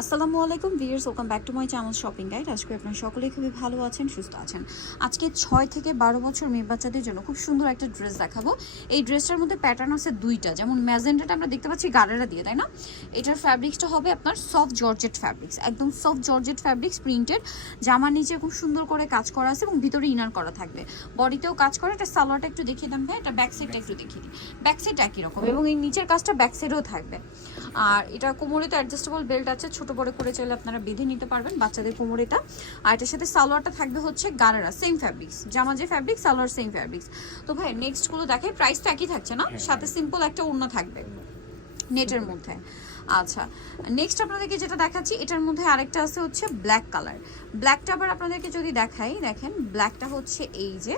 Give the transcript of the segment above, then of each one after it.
আসসালামু আলাইকুম viewers welcome back to my channel shopping guide. আজকে আপনারা সকলেই খুবই ভালো আছেন, সুস্থ আছেন। আজকে ছয় থেকে বারো বছর মেয়ে বাচ্চাদের জন্য খুব সুন্দর একটা ড্রেস দেখাবো। এই ড্রেসটার মধ্যে প্যাটার্ন আছে দুইটা, যেমন ম্যাজেন্ডাটা আমরা দেখতে পাচ্ছি গাড়ারা দিয়ে, তাই না? এটার ফ্যাব্রিক্সটা হবে আপনার সফট জর্জেট ফ্যাব্রিক্স একদম সফট জর্জেট ফ্যাব্রিক্স প্রিন্টেড জামার নিচে খুব সুন্দর করে কাজ করা আছে এবং ভিতরে ইনার করা থাকবে। বডিতেও কাজ করে, এটা সালোয়ারটা একটু দেখিয়ে দেন ভাই এটা ব্যাক সাইডটা একটু দেখিয়ে দিই। ব্যাক সাইড একই রকম এবং এই নিচের কাজটা ব্যাক সাইডেও থাকবে। আর এটা কোমরে তো অ্যাডজাস্টেবল বেল্ট আছে, ছোট বড় করে চাইলে আপনারা বেঁধে নিতে পারবেন বাচ্চাদের কোমর এটা আর এটার সাথে সালোয়ারটা থাকবে হচ্ছে গারারা সেম ফ্যাব্রিক্স জামা যে ফ্যাব্রিক সালোয়ার সেম ফ্যাব্রিক্স তো ভাই নেক্সটগুলো দেখে প্রাইসটা একই থাকছে না? সাথে সিম্পল একটা অন্য থাকবে। নেটের মধ্যে। আচ্ছা নেক্সট আপনাদেরকে যেটা দেখাচ্ছি, এটার মধ্যে আরেকটা আছে হচ্ছে ব্ল্যাক কালার ব্ল্যাকটা আবার আপনাদেরকে যদি দেখাই, দেখেন ব্ল্যাকটা হচ্ছে এই যে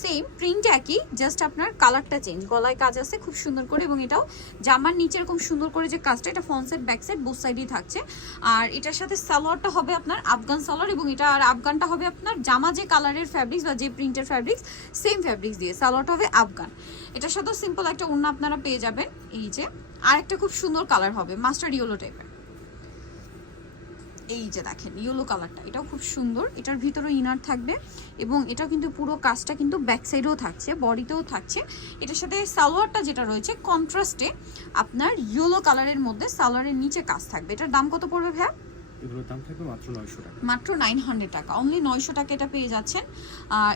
সেম প্রিন্ট একই জাস্ট আপনার কালারটা চেঞ্জ গলায় কাজ আছে খুব সুন্দর করে এবং এটাও জামার নিচে এরকম সুন্দর করে যে কাজটা, এটা front side back side both সাইডই থাকছে। আর এটার সাথে সালোয়ারটা হবে আপনার আফগান সালোয়ার এবং এটা আর আফগানটা হবে আপনার জামা যে কালারের ফ্যাব্রিক্স বা যে প্রিন্টের ফ্যাব্রিক্স সেম ফ্যাব্রিক্স দিয়ে। সালোয়ারটা হবে আফগান। এটার সাথেও সিম্পল একটা ওড়না আপনারা পেয়ে যাবেন। এই যে আর একটা খুব সুন্দর কালার হবে মাস্টার্ড ইয়েলো টাইপের এই যে দেখেন ইয়েলো কালারটা এটাও খুব সুন্দর, এটার ভিতরে ইনার থাকবে এবং এটা কিন্তু পুরো কাজটা কিন্তু ব্যাক সাইডেও থাকছে বডিতেও থাকছে। এটার সাথে সালোয়ারটা যেটা রয়েছে কন্ট্রাস্টে আপনার ইয়েলো কালারের মধ্যে সালোয়ারের নিচে কাজ থাকবে। এটার দাম কত পড়বে ভাইয়া? এগুলোর দাম থাকবে মাত্র নয়শো টাকা। মাত্র নাইন হান্ড্রেড টাকা। অনলি নয়শো টাকা এটা পেয়ে যাচ্ছেন।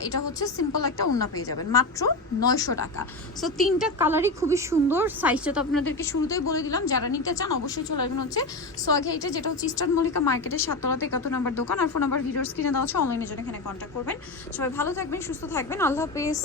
এটা হচ্ছে সিম্পল একটা ওড়না পেয়ে যাবেন। মাত্র নয়শো টাকা। সো তিনটা কালারই খুবই সুন্দর। সাইজটা তো আপনাদেরকে শুরুতেই বলে দিলাম। যারা নিতে চান, অবশ্যই চলে আসবেন হচ্ছে সোয়াঘাইটা যেটা হচ্ছে ইস্টার্ন মল্লিকা মার্কেটের সাততলাতে একাত্ত নাম্বার দোকান। আর ফোন নাম্বার ভিডিওর স্ক্রিনে দেওয়া আছে। অনলাইনের জন্য এখানে কন্ট্যাক্ট করবেন। সবাই ভালো থাকবেন, সুস্থ থাকবেন। আল্লাহ হাফেজ।